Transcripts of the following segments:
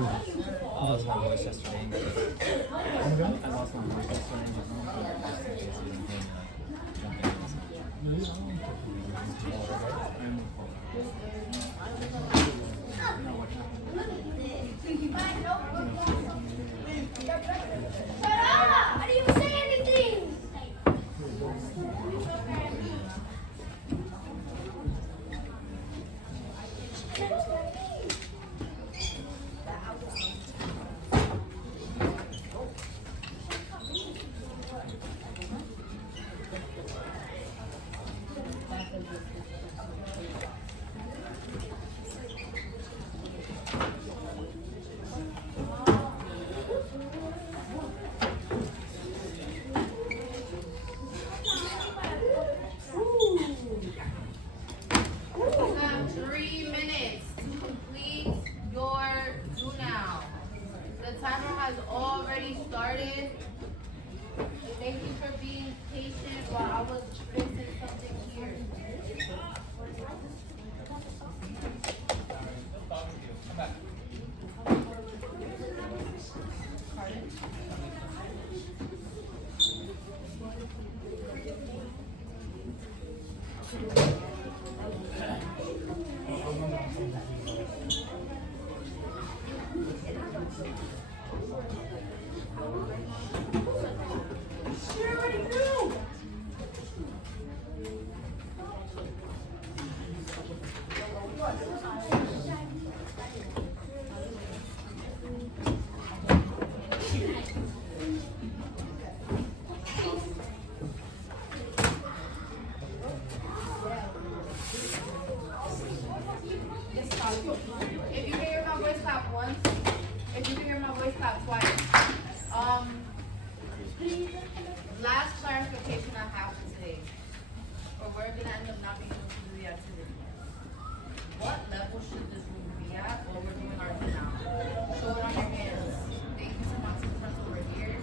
lost my voice yesterday. I lost my voice yesterday. I didn't even say anything. You have 3 minutes to complete your do now. The timer has already started. Thank you for being patient while I was fixing something here. Pardon? If you can hear my voice, clap once. If you can hear my voice, clap twice. Last clarification I have for today, or we're gonna end up not being able to do the activity. What level should this room be at while we're doing our do now? Show it on your hands. Thank you so much. Friends over here.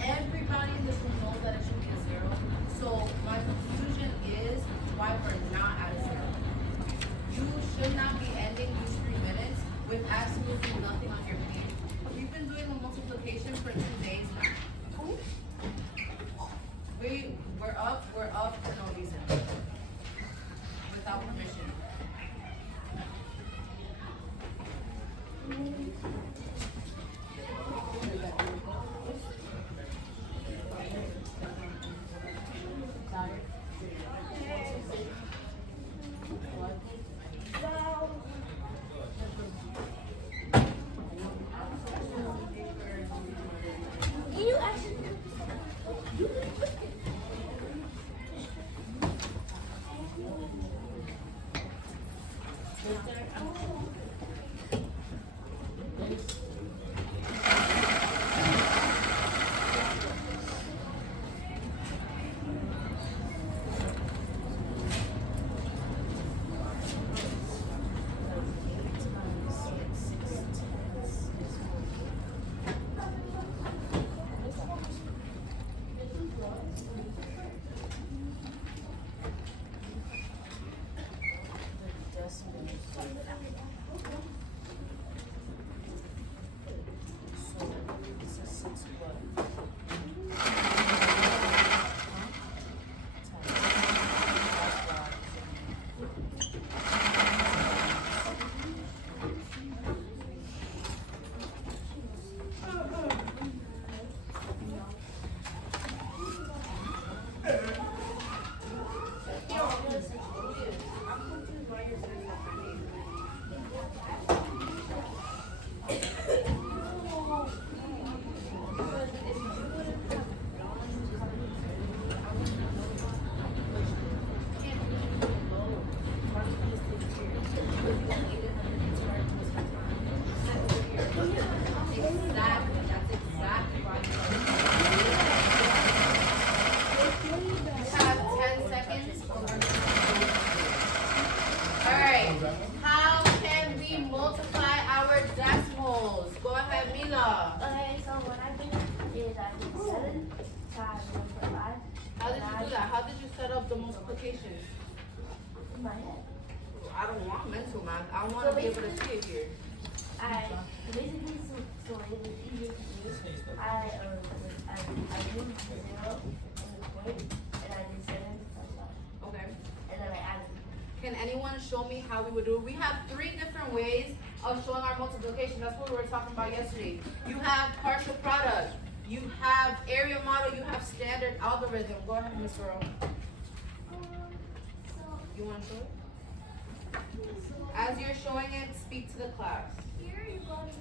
Everybody in this room knows that it should be a 0. So my confusion is why we're not at a 0. You should not be ending these 3 minutes with absolutely nothing on your page. We've been doing the multiplication for 2 days now. We're up for no reason. Without permission. Can you actually? How did you set up the multiplications? In my head. I don't want mental math. I want to be able to see it here. I basically and I did 7 times 5. Okay. And then I added. Can anyone show me how we would do it? We have 3 different ways of showing our multiplication. That's what we were talking about yesterday. You have partial product. You have area model. You have standard algorithm. Go ahead, Miss Girl. You want to show it? As you're showing it, speak to the class. Here you're going to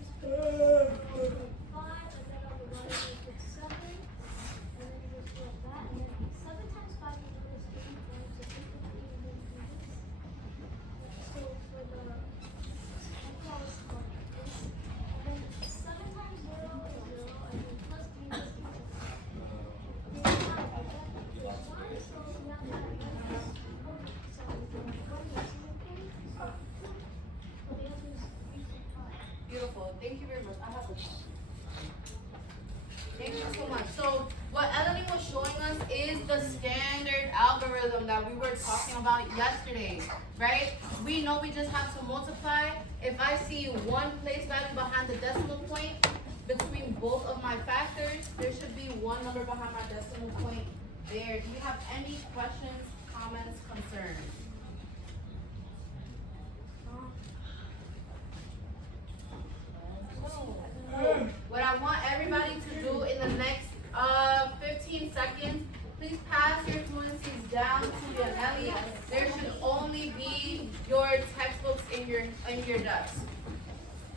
put 5, and then on the right you put 7, and then you just put that, and then 7 times 5 you notice 8 times, so 8 and 8 and then do this. So for the equals like this, and then 7 times 0 is 0, and then plus 3 is 3. Then you have that plus 1, so now that is 1. So 1 is 0. So the answer is 3.5. Beautiful. Thank you very much. I have a Thank you so much. So what Eleni was showing us is the standard algorithm that we were talking about yesterday, right? We know we just have to multiply. If I see one place value behind the decimal point between both of my factors, there should be one number behind my decimal point there. Do you have any questions, comments, concerns? What I want everybody to do in the next 15 seconds, please pass your fluencies down to Yaneli. There should only be your textbooks in your desk.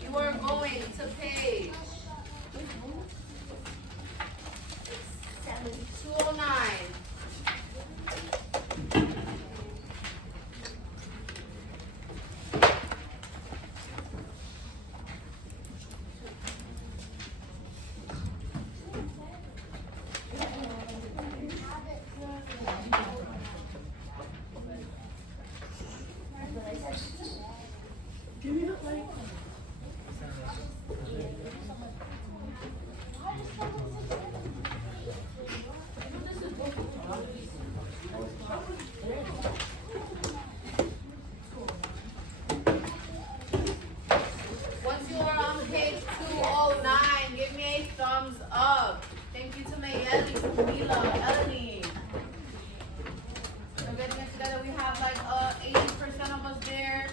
You are going to page 209. Once you are on page 209, give me a thumbs up. Thank you to Mayeli, to Mila, Eleni. We're getting it together. We have like 80% of us there.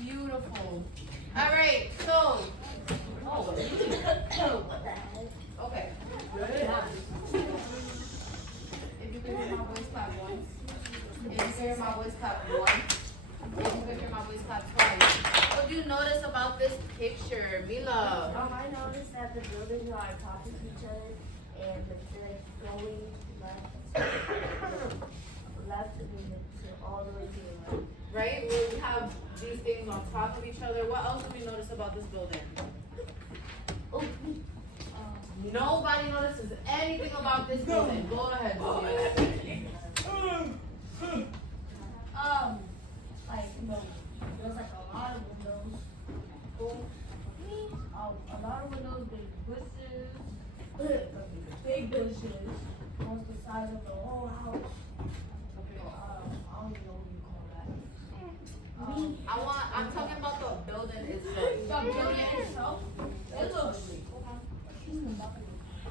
Beautiful. All right, so. Okay. If you can hear my voice clap once. If you can hear my voice clap once. If you can hear my voice clap twice. What do you notice about this picture, Mila? I noticed that the buildings are on top of each other, and they're going left and then to all the way to the right. Right? We have these things on top of each other. What else do we notice about this building? Oh, Nobody notices anything about this building. Go ahead, Julia. like, there's like a lot of windows. A lot of windows, big bushes, almost the size of the whole house. I don't even know what you call that. I'm talking about the building itself. The building itself, it looks.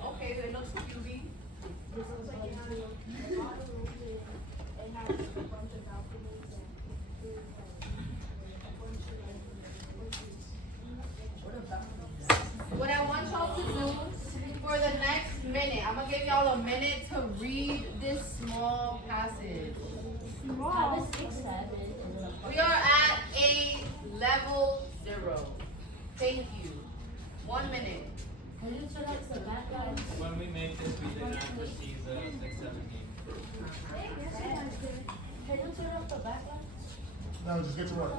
Okay, it looks cubey. This looks like it has a lot of rooms in it. It has a bunch of balconies and there's a bunch of What I want y'all to do for the next minute, I'm gonna give y'all a minute to read this small passage. small. We are at a level 0. Thank you. 1 minute. When we made this, we did not receive the 6-7 game. Can you turn off the backlight? No, just get to work.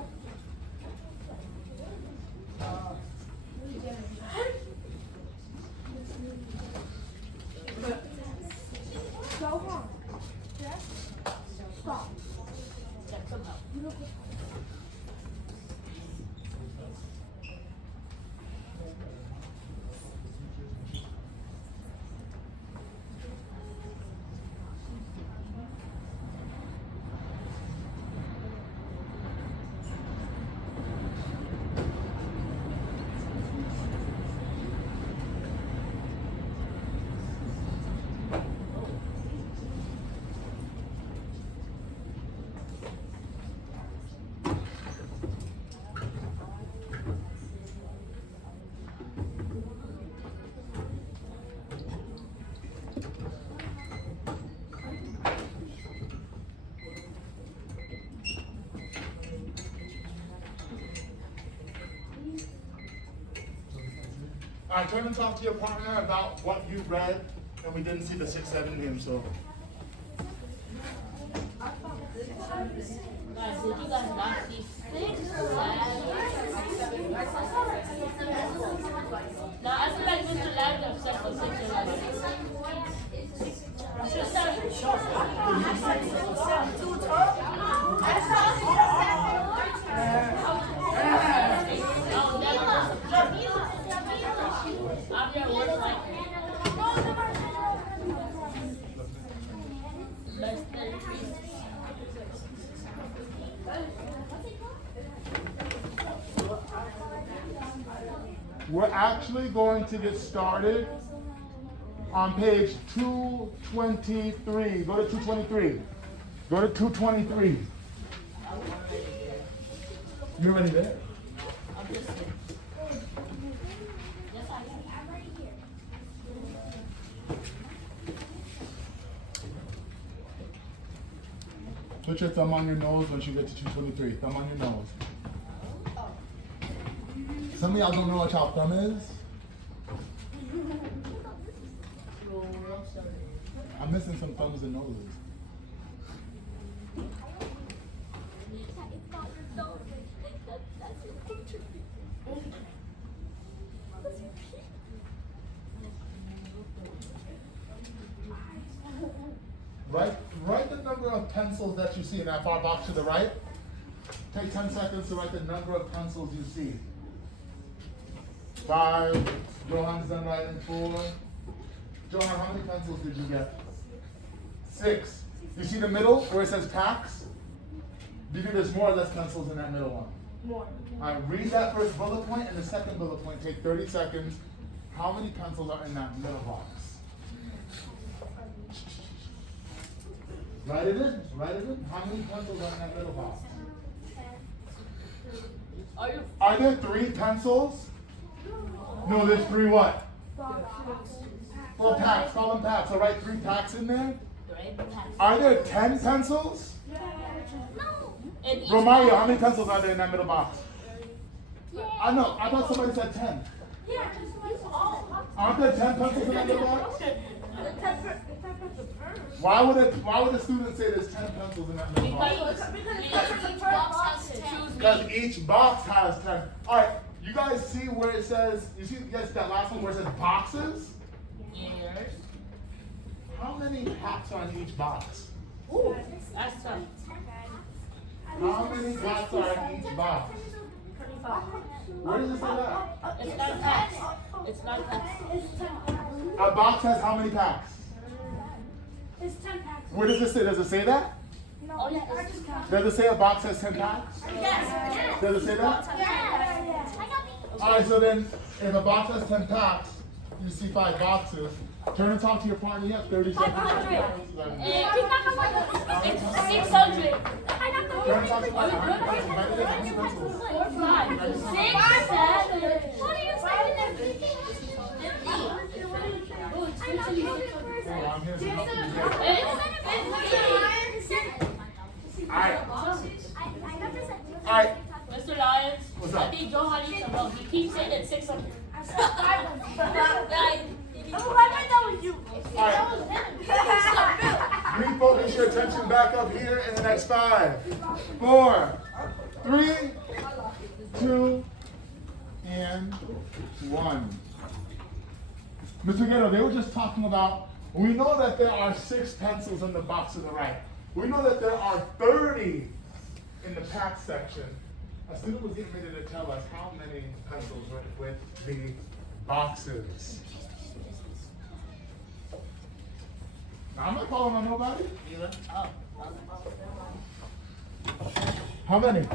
Go home. Yes? Stop. All right, turn and talk to your partner about what you read, and we didn't see the 6-7 game, so. Guys, did you guys not see 6? Now, I feel like Mr. Lavin upset for 6 or 11. We're actually going to get started on page 223. Go to 223. Go to 223. You're already there. Put your thumb on your nose once you get to 223. Thumb on your nose. Some of y'all don't know what y'all thumb is. I'm missing some thumbs and noses. Write the number of pencils that you see in that far box to the right. Take 10 seconds to write the number of pencils you see. 5. Johan's done writing 4. Johan, how many pencils did you get? 6. You see the middle where it says packs? Do you think there's more or less pencils in that middle one? More. All right, read that first bullet point and the second bullet point. Take 30 seconds. How many pencils are in that middle box? Write it in. Write it in. How many pencils are in that middle box? Are there 3 pencils? No, there's 3 what? 4 packs. Call them packs. So write 3 packs in there. Are there 10 pencils? Romario, how many pencils are there in that middle box? I know. I thought somebody said 10. Aren't there 10 pencils in that middle box? Why would a student say there's 10 pencils in that middle box? Because each box has 10. All right, you guys see where it says, you guys that last one where it says boxes? Yes. How many packs are in each box? Ooh, that's tough. How many packs are in each box? 25. Where does it say that? It's not packs. It's not packs. A box has how many packs? It's 10 packs. Where does it say? Does it say that? No, Oh, yeah. I just counted. Does it say a box has 10 packs? Yes. Does it say that? Yeah. Alright, so then if a box has 10 packs, you see 5 boxes. Turn and talk to your partner. You have 30 seconds. 500. It's 600. Turn and talk to your partner. How many pencils? 4, 5, 6, 7. What are you saying? I'm here to help you get. Alright. Mr. Lyons, What's I up? think Johan needs some help. He keeps saying it's 600. I said 500. Refocus your attention back up here in the next 5, 4, 3, 2, and 1. Mr. Peguero, they were just talking about, we know that there are 6 pencils in the box to the right. We know that there are 30 in the pack section. A student was getting ready to tell us how many pencils were with the boxes. I'm not calling on nobody. How many?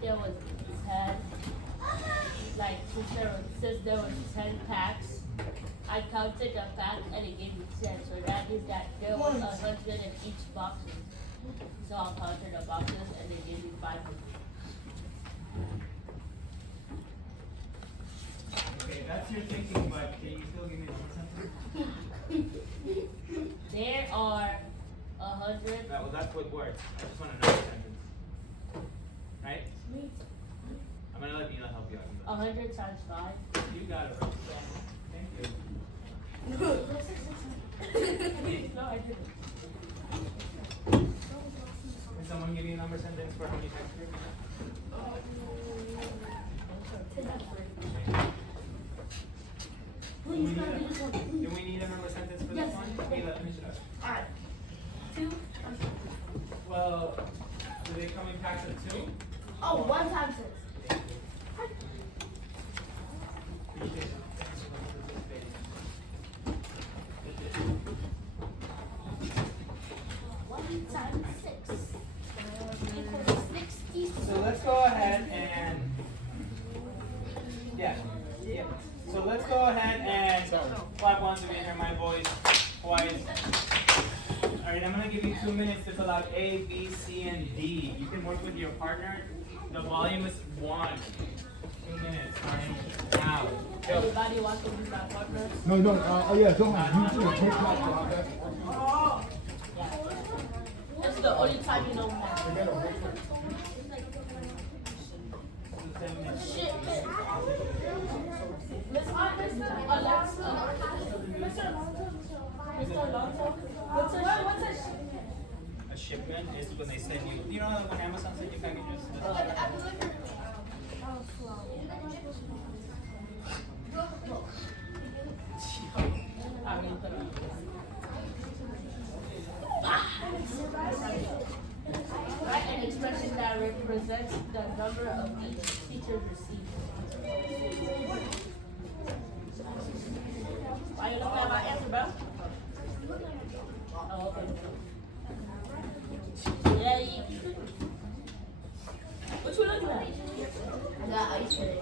there was 10, like since there was 10 packs, I counted the packs and it gave me 10. So that means that there was 100 in each box. So I counted the boxes and they gave me 500. Okay, that's your thinking, but can you still give me one sentence? There are 100. Well, that's with words. I just want another sentence. Right? I'm gonna let Mila help you out. 100 times 5. You got it right. Thank you. No, I didn't. Can someone give me a number sentence for how many times three? Do we need a number sentence for this one? Mila, finish it up. Alright. 2. Well, do they come in packs of 2? Oh, 1 times 6. One times 6 equals 66. So let's go ahead and yeah. So let's go ahead and clap once again, hear my voice twice. Alright, I'm gonna give you 2 minutes to fill out A, B, C, and D. You can work with your partner. The volume is 1. 2 minutes. Alright, now. Go. Anybody want to be my partner? No, yeah, don't have you take that. That's the only time you know math. Shit. Miss Alexa. Mr. Alonso. What's a shipment? A shipment is when they send you. You know when Amazon sends you packages? Write an expression that represents the number of each teacher received. Why you looking at my answer, bro? Oh, okay. Yeah, what you looking at? Yeah, ice cream.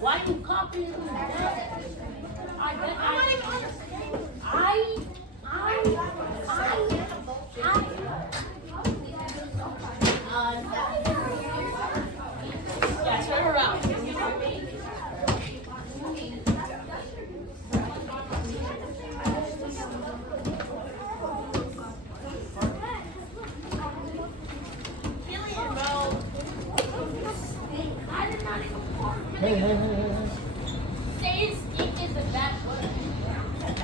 Why you copying me? Yeah, turn around. Hey. Saying stick is a bad word.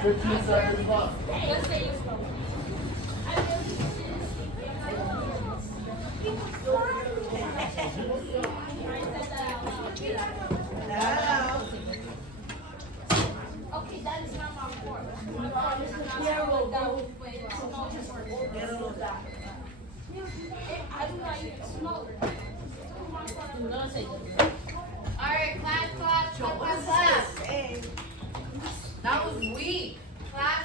15 seconds left. Let's say it's no. Okay, that is not my fault. Peguero, I do not even smoke. I'm gonna say this. Alright, clap. That was weak. Clap.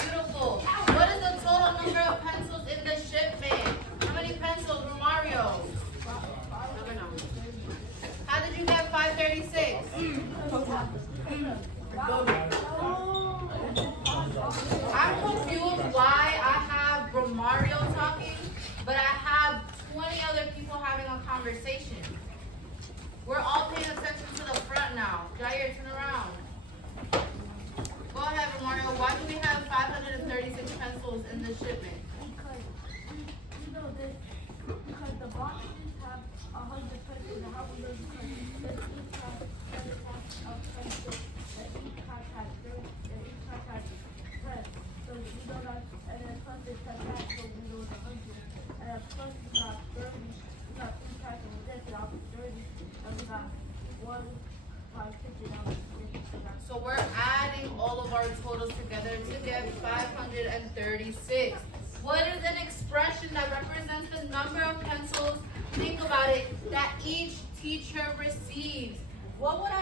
Beautiful. What is the total number of pencils in the shipment? How many pencils, Romario? How did you get 536? I'm confused why I have Romario talking, but I have 20 other people having a conversation. We're all paying attention to the front now. Jair, turn around. Go ahead, Romario. Why do we have 536 pencils in this shipment? Because the boxes have 100 pencils, and how we know because each class has 10 packs of pencils, and each class has 10. So we know that, and then plus it's 10 packs, so we know it's 100. And then plus we got 30, we got 3 packs of this, and I'll be 30, and we got 1, 5, 50, and I'll be 50. So we're adding all of our totals together to get 536. What is an expression that represents the number of pencils, think about it, that each teacher receives? What would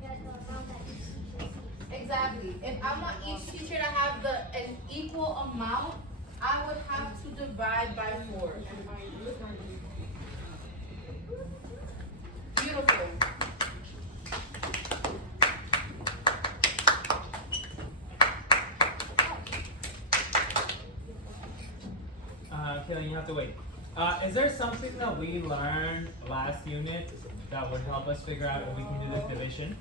get the amount that each teacher sees. Exactly. If I want each teacher to have an equal amount, I would have to divide by 4. Beautiful. Kayla, you have to wait. Is there something that we learned last unit that would help us figure out if we can do this division?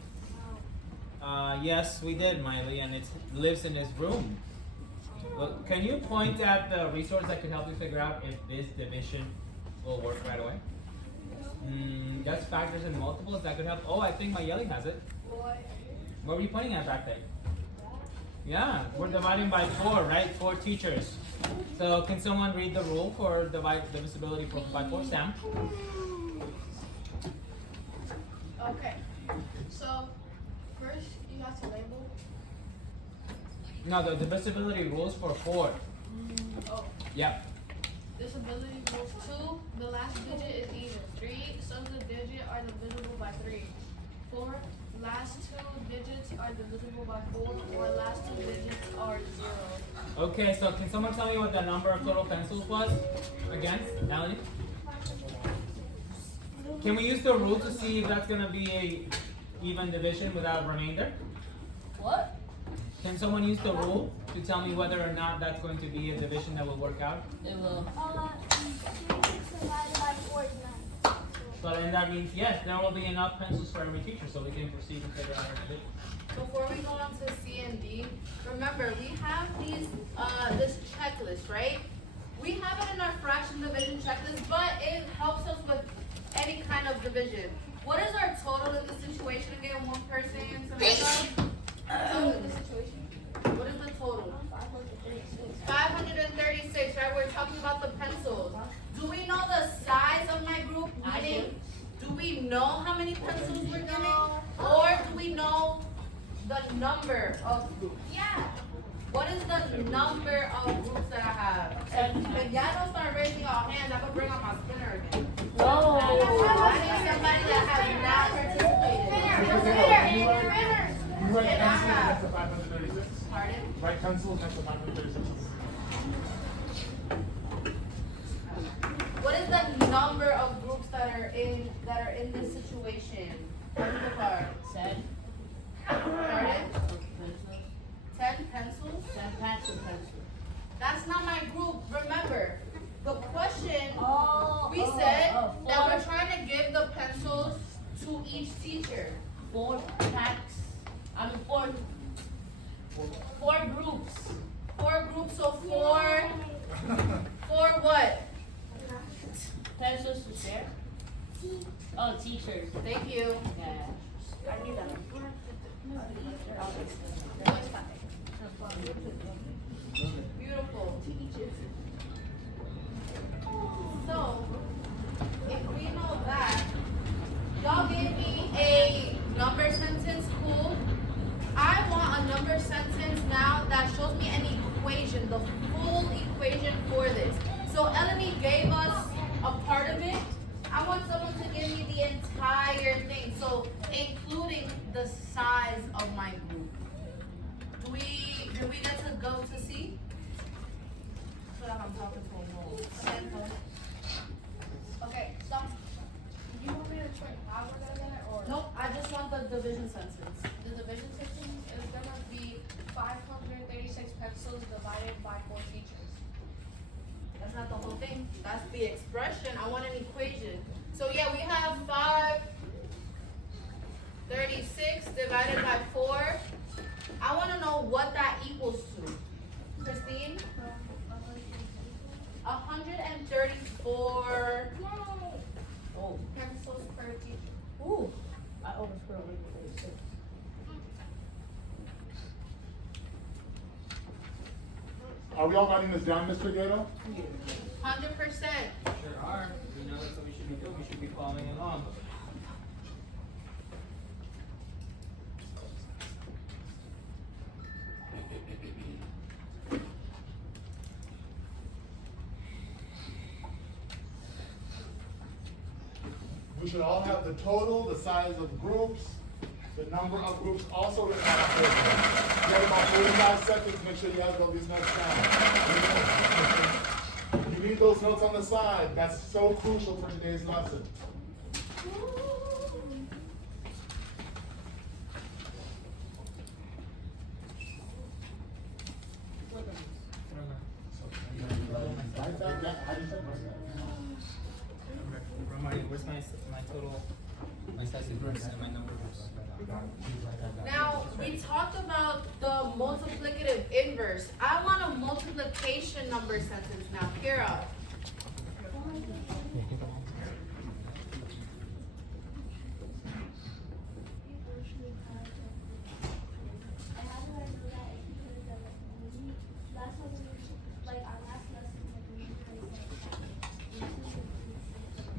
Yes, we did, Miley, and it lives in this room. Well, can you point at the resource that could help you figure out if this division will work right away? That's factors and multiples that could help. Oh, I think my yelling has it. What were you pointing at back there? Yeah, we're dividing by 4, right? 4 teachers. So can someone read the rule for divisibility by 4? Sam? Okay. So first you have to label. No, the divisibility rules for 4. Oh. Yep. Disability rules 2. The last digit is even. 3. Sums of digits are divisible by 3. 4. Last 2 digits are divisible by 4. Or last 2 digits are 0. Okay, so can someone tell me what the number of total pencils was? Again, Melanie? Can we use the rule to see if that's gonna be a even division without remainder? What? Can someone use the rule to tell me whether or not that's going to be a division that will work out? It will. 6 divided by 4 is 9. So then that means, yes, there will be enough pencils for every teacher, so we can proceed and figure out our division. Before we go on to C and D, remember we have these this checklist, right? We have it in our fraction division checklist, but it helps us with any kind of division. What is our total in this situation again? One person, Samantha? So in this situation, What is the total? 536. 536, right? We're talking about the pencils. Do we know the size of my group? I do. Meaning, do we know how many pencils we're getting? Or do we know the number of groups? Yeah. What is the number of groups that I have? If y'all don't start raising your hands, I could bring out my spinner again. No. I need somebody that has not participated. You write pencil next to 536? Pardon? Write pencil next to 536. What is the number of groups that are in this situation? What's the card? 10 Pardon? pencils. 10 pencils? 10 packs of pencils. That's not my group. Remember, the question we Oh, said oh, that we're trying to give the pencils to each teacher. 4 packs. I mean 4 groups. 4 groups, so 4 what? Pencils to share. Oh, teachers. Thank you. Yeah. I knew that. Beautiful. So, if we know that, y'all gave me a number sentence, cool. I want a number sentence now that shows me an equation, the full equation for this. So Eleni gave us a part of it. I want someone to give me the entire thing, so including the size of my group. Do we get to go to C? I feel like I'm talking to a wall. Okay, stop. Do you want me to explain how we're gonna get it, or? Nope, I just want the division sentence. The division section is gonna be 536 pencils divided by 4 teachers. That's not the whole thing. That's the expression. I want an equation. So yeah, we have 536 divided by 4. I want to know what that equals to. Christine? 134 Oh, pencils per teacher. ooh. I overscrolled it. 36. Are we all writing this down, Mr. Gato? 100%. Sure are. We know that's what we should be doing. We should be following along. We should all have the total, the size of groups, The number of groups also written on our paper. You have about 45 seconds. Make sure you have these notes down. You need those notes on the side. That's so crucial for today's lesson. Write that down. How do you write that? Remind me, where's my total? My size and my numbers. Now, we talked about the multiplicative inverse. I want a multiplication number sentence now. Kira.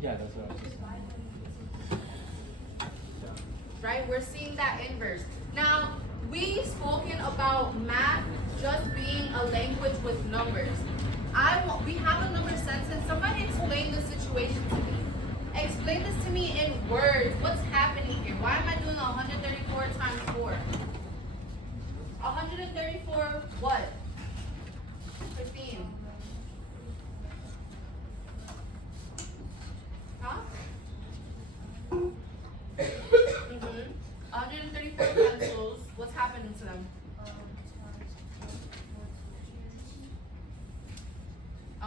Yeah, that's what I was just Right? We're seeing that inverse. Now, we've spoken about math just being a language with numbers. We have a number sentence. Somebody explain the situation to me. Explain this to me in words. What's happening here? Why am I doing 134 times 4? 134 what? 15. Huh? 134 pencils. What's happening to them?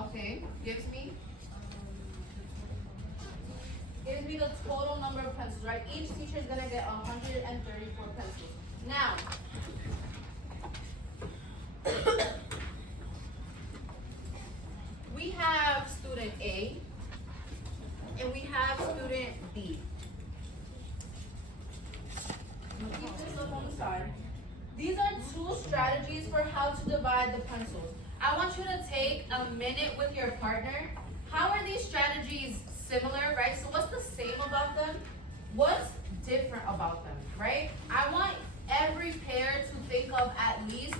Okay, gives me the total number of pencils, right? Each teacher is gonna get 134 pencils. Now, we have student A and we have student B. Keep this up on the side. These are two strategies for how to divide the pencils. I want you to take a minute with your partner. How are these strategies similar, right? So what's the same about them? What's different about them, right? I want every pair to think of at least